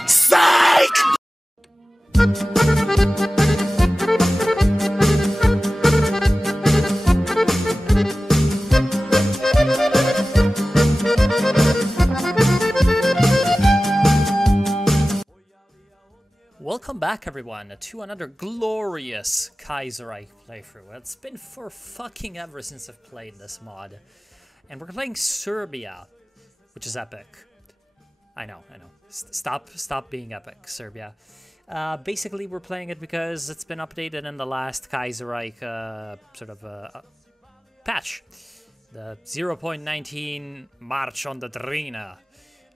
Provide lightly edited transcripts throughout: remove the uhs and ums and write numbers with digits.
fuck's sake! Welcome back, everyone, to another glorious Kaiserreich playthrough. It's been for fucking ever since I've played this mod. And we're playing Serbia, which is epic. I know. Stop being epic, Serbia. Basically, we're playing it because it's been updated in the last Kaiserreich patch. The 0.19 March on the Drina.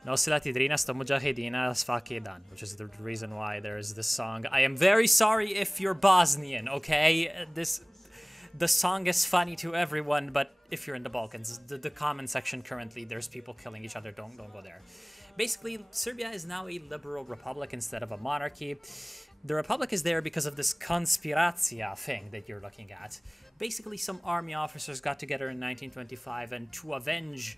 No silati drina sto mujahedina svaki dan, which is the reason why there's this song. I am very sorry if you're Bosnian, okay? The song is funny to everyone, but if you're in the Balkans, the comment section currently, there's people killing each other. Don't go there. Basically, Serbia is now a liberal republic instead of a monarchy. The republic is there because of this conspiracja thing that you're looking at. Basically, some army officers got together in 1925, and to avenge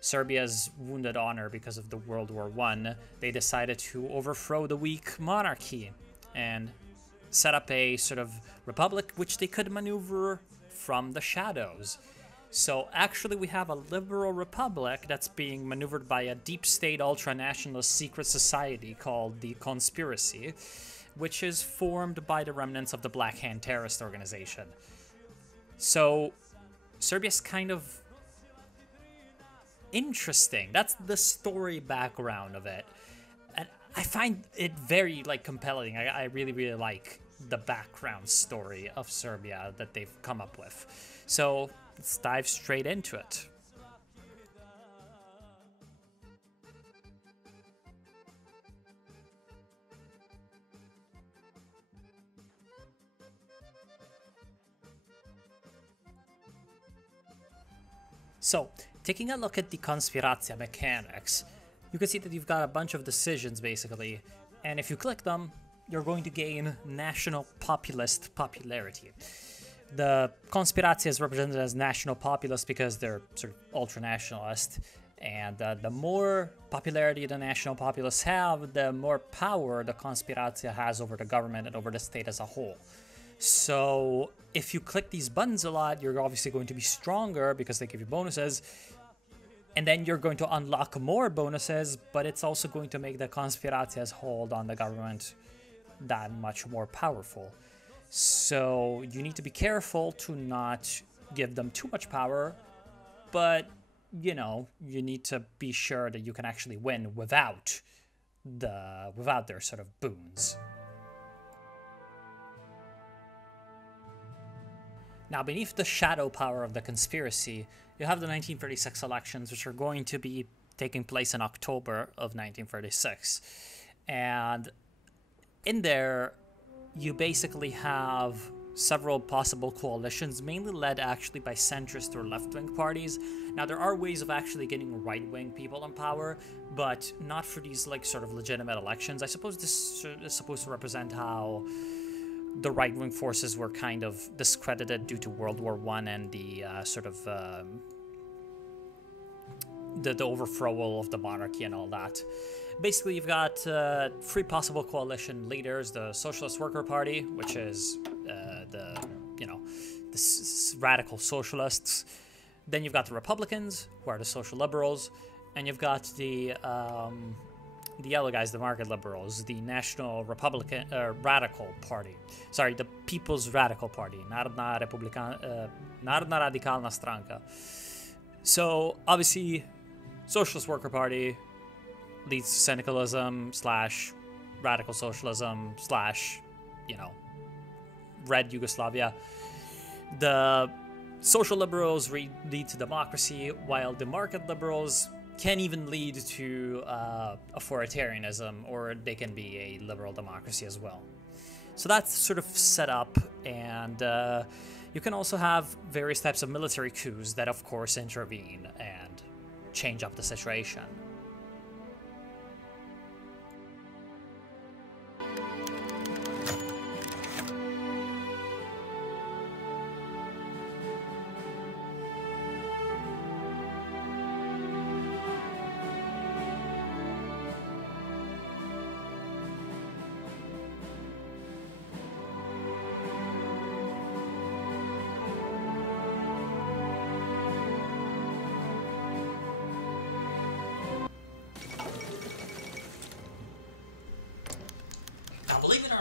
Serbia's wounded honor because of the World War I, they decided to overthrow the weak monarchy and set up a sort of republic which they could maneuver from the shadows. So actually we have a liberal republic that's being maneuvered by a deep state ultra-nationalist secret society called the Conspiracy, which is formed by the remnants of the Black Hand terrorist organization. So Serbia's kind of interesting. That's the story background of it, and I find it very compelling. I really like the background story of Serbia that they've come up with. So let's dive straight into it. So, taking a look at the Conspiracja mechanics, you can see that you've got a bunch of decisions, basically, and if you click them, you're going to gain national populist popularity. The Conspiracja is represented as national populist because they're sort of ultra-nationalist, and the more popularity the national populists have, the more power the Conspiracja has over the government and over the state as a whole. So if you click these buttons a lot, you're obviously going to be stronger because they give you bonuses, and then you're going to unlock more bonuses, but it's also going to make the Conspiracia's hold on the government that much more powerful. So you need to be careful to not give them too much power, but you need to be sure that you can actually win without their sort of boons. Now, beneath the shadow power of the Conspiracy, you have the 1936 elections, which are going to be taking place in October of 1936. And in there, you basically have several possible coalitions, mainly led actually by centrist or left-wing parties. Now, there are ways of actually getting right-wing people in power, but not for these sort of legitimate elections. I suppose this is supposed to represent how the right-wing forces were kind of discredited due to World War I and the the overthrow of the monarchy and all that. Basically, you've got three possible coalition leaders: the Socialist Worker Party, which is the radical socialists. Then you've got the Republicans, who are the social liberals, and you've got the yellow guys, the market liberals, the National Republican Radical Party. Sorry, the People's Radical Party, Narodna Radikalna Stranka. So obviously, Socialist Worker Party leads to syndicalism / radical socialism / Red Yugoslavia. The social liberals lead to democracy, while the market liberals can even lead to authoritarianism, or they can be a liberal democracy as well. So that's sort of set up, and you can also have various types of military coups that, of course, intervene and change up the situation.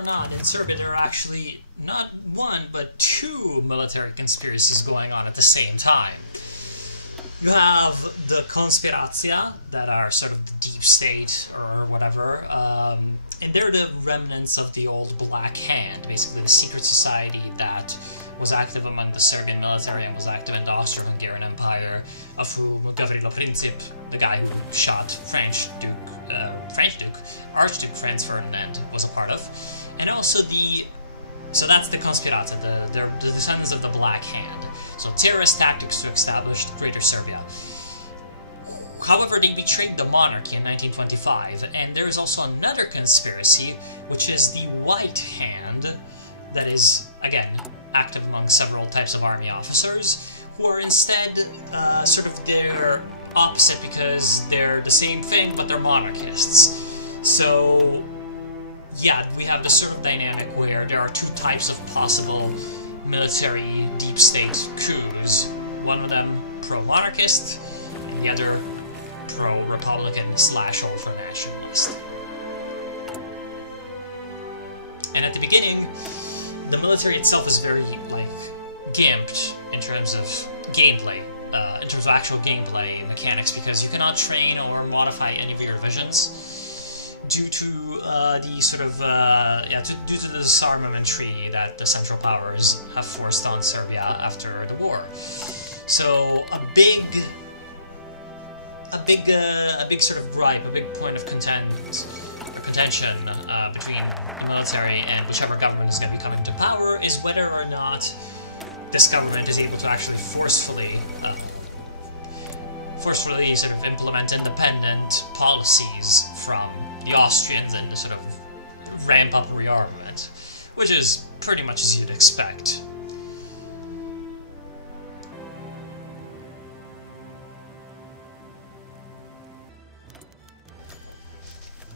not, in Serbia there are actually not one, but two military conspiracies going on at the same time. You have the Konspiracja, that are sort of the deep state, or whatever, and they're the remnants of the old Black Hand, basically the secret society that was active among the Serbian military and was active in the Austro-Hungarian Empire, of whom Gavrilo Princip, the guy who shot Archduke Franz Ferdinand, was a part of, and also so that's the Konspiracja, they're the descendants of the Black Hand. So terrorist tactics to establish Greater Serbia. However, they betrayed the monarchy in 1925, and there is also another conspiracy, which is the White Hand, that is, again, active among several types of army officers, who are instead sort of their opposite because they're the same thing, but they're monarchists. So, yeah, we have this sort of dynamic where there are two types of possible military deep state coups. One of them pro-monarchist, and the other pro-republican / ultra-nationalist. And at the beginning, the military itself is very, like, gimped in terms of gameplay, in terms of actual gameplay mechanics, because you cannot train or modify any of your divisions due to the sort of, due to the disarmament treaty that the Central Powers have forced on Serbia after the war. So a big sort of gripe, a big point of contention between the military and whichever government is going to be coming to power is whether or not this government is able to actually forcefully sort of implement independent policies from the Austrians and to sort of ramp up rearmament, which is pretty much as you'd expect.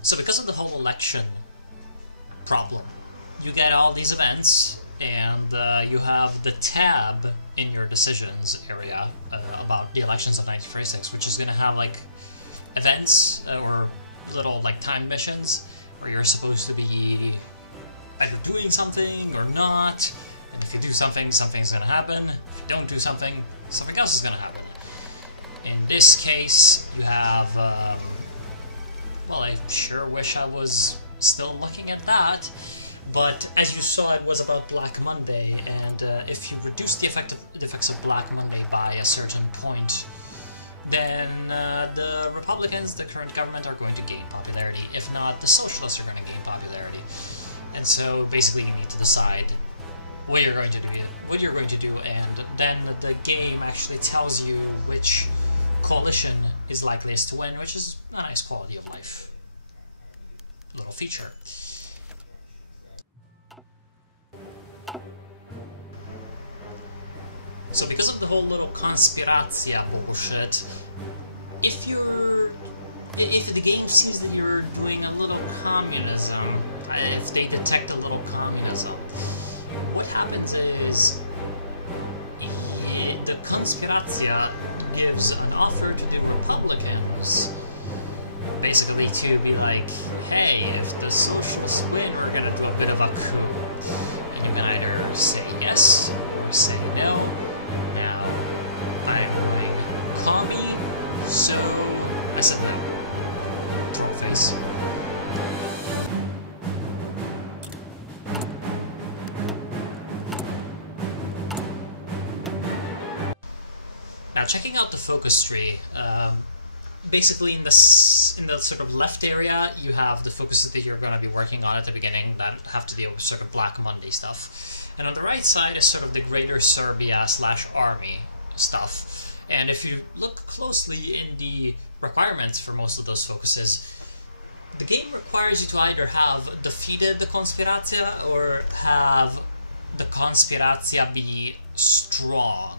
So because of the whole election problem, you get all these events, and you have the tab in your decisions area about the elections of 1936, which is going to have, like, events or little, like, time missions where you're supposed to be either doing something or not, and if you do something, something's going to happen. If you don't do something, something else is going to happen. In this case, you have, well, I sure wish I was still looking at that, but as you saw, it was about Black Monday, and if you reduce the effects of Black Monday by a certain point, then the Republicans, the current government, are going to gain popularity. If not, the Socialists are going to gain popularity. And so basically you need to decide what you're going to do, and then the game actually tells you which coalition is likeliest to win, which is a nice quality of life little feature. So because of the whole little Konspiracja bullshit, if the game sees that you're doing a little communism, if they detect a little communism, what happens is the Konspiracja gives an offer to the Republicans, basically to be like, hey, if the Socialists win, we're gonna do a bit of a coup, and you can either say yes or say no. Now, I'm a commie, so listen, trollface. Now, checking out the focus tree, basically in the sort of left area, you have the focuses that you're going to be working on at the beginning that have to deal with sort of Black Monday stuff. And on the right side is sort of the Greater Serbia / Army stuff. And if you look closely in the requirements for most of those focuses, the game requires you to either have defeated the Konspiracja or have the Konspiracja be strong.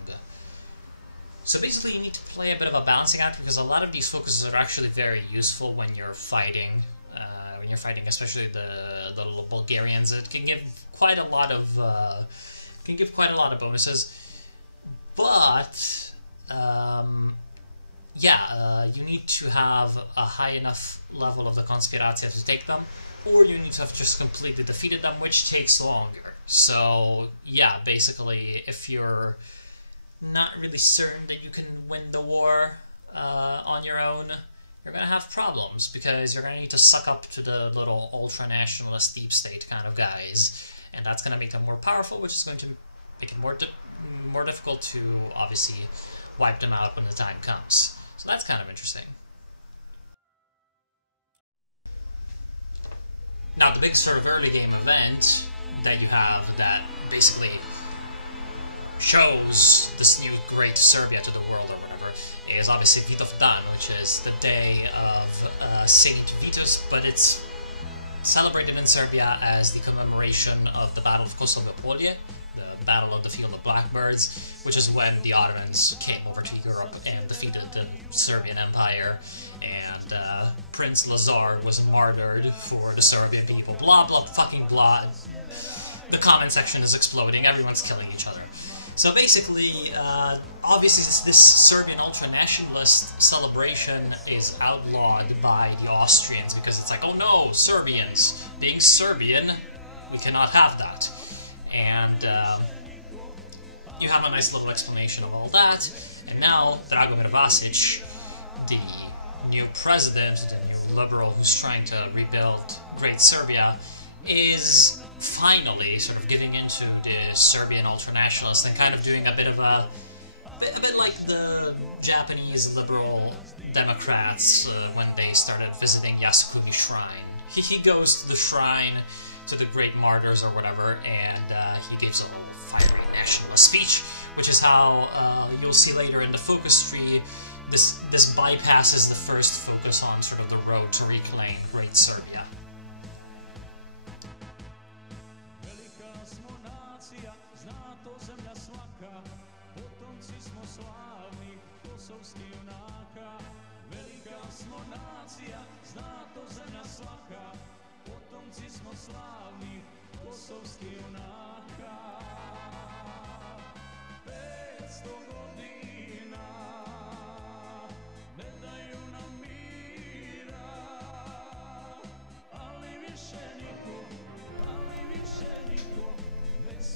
So basically you need to play a bit of a balancing act, because a lot of these focuses are actually very useful when you're fighting, especially the little Bulgarians. It can give quite a lot of bonuses, but you need to have a high enough level of the Conspiratio to take them, or you need to have just completely defeated them, which takes longer. So, yeah, basically, if you're not really certain that you can win the war on your own, you're going to have problems, because you're going to need to suck up to the little ultra-nationalist deep state kind of guys, and that's going to make them more powerful, which is going to make it more difficult to, obviously, wipe them out when the time comes. So that's kind of interesting. Now, the big sort of early game event that you have that basically shows this new great Serbia to the world or whatever is obviously Vitov Dan, which is the day of Saint Vitus, but it's celebrated in Serbia as the commemoration of the Battle of Kosovo Polje, the Battle of the Field of Blackbirds, which is when the Ottomans came over to Europe and defeated the Serbian Empire, and Prince Lazar was martyred for the Serbian people, blah blah fucking blah. The comment section is exploding, everyone's killing each other. So basically, obviously this Serbian ultra-nationalist celebration is outlawed by the Austrians, because it's like, oh no, Serbians, being Serbian, we cannot have that. And you have a nice little explanation of all that, and now Dragomir Vasic, the new president, the new liberal who's trying to rebuild Great Serbia, is finally sort of giving into the Serbian ultranationalists and kind of doing a bit like the Japanese liberal Democrats when they started visiting Yasukuni Shrine. He goes to the shrine, to the great martyrs or whatever, and he gives a little fiery nationalist speech, which is how you'll see later in the focus tree, this bypasses the first focus on sort of the road to reclaim Great Serbia.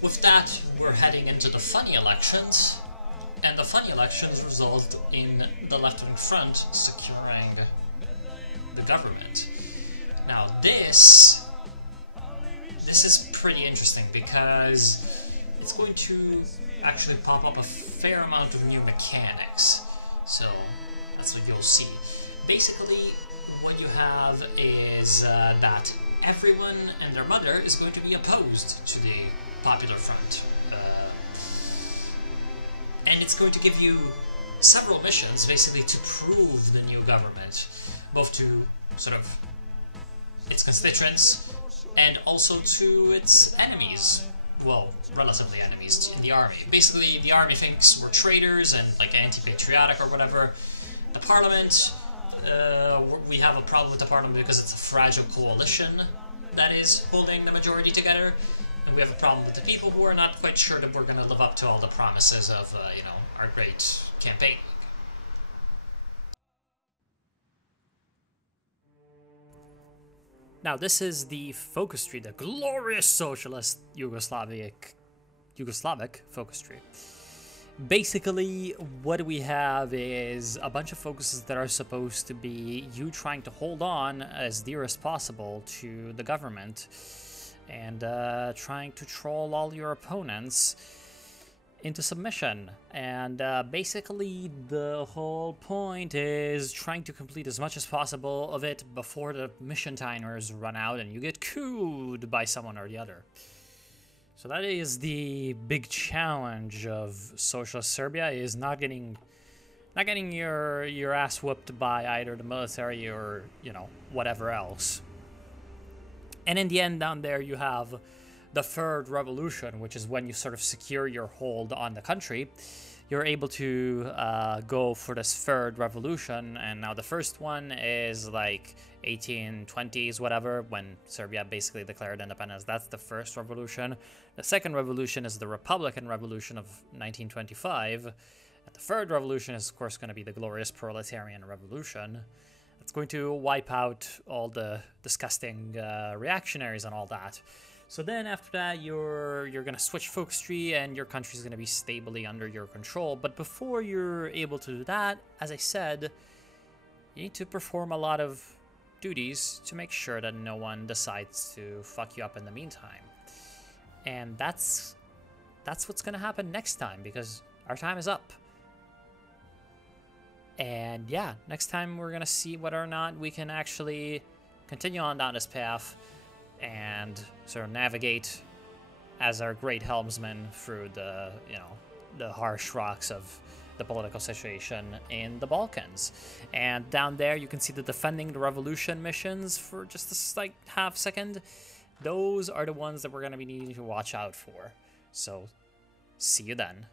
With that, we're heading into the funny elections, and the funny elections result in the left-wing front securing the government. Now this is pretty interesting, because it's going to actually pop up a fair amount of new mechanics, so that's what you'll see. Basically, what you have is that everyone and their mother is going to be opposed to the Popular Front. And it's going to give you several missions, basically, to prove the new government, both to sort of its constituents and also to its enemies. Well, relatively enemies in the army. Basically, the army thinks we're traitors and like anti-patriotic or whatever. The parliament, we have a problem with the parliament because it's a fragile coalition that is holding the majority together. And we have a problem with the people who are not quite sure that we're going to live up to all the promises of, our great campaign. Now, this is the focus tree, the glorious socialist Yugoslavic focus tree. Basically, what we have is a bunch of focuses that are supposed to be you trying to hold on as dear as possible to the government and trying to troll all your opponents into submission. And basically, the whole point is trying to complete as much as possible of it before the mission timers run out and you get cooed by someone or the other. So that is the big challenge of socialist Serbia, is not getting your ass whooped by either the military or, whatever else. And in the end, down there you have the third revolution, which is when you sort of secure your hold on the country. You're able to go for this third revolution, and now the first one is like 1820s, whatever, when Serbia basically declared independence. That's the first revolution. The second revolution is the Republican Revolution of 1925, and The third revolution is, of course, going to be the glorious proletarian revolution. It's going to wipe out all the disgusting reactionaries and all that. So then after that, you're going to switch focus tree and your country's going to be stably under your control. But before you're able to do that, as I said, you need to perform a lot of duties to make sure that no one decides to fuck you up in the meantime. And that's what's going to happen next time, because our time is up. And yeah, next time we're going to see whether or not we can actually continue on down this path and sort of navigate as our great helmsman through the, the harsh rocks of the political situation in the Balkans. And down there you can see the defending the revolution missions for just a slight half second. Those are the ones that we're going to be needing to watch out for. So see you then.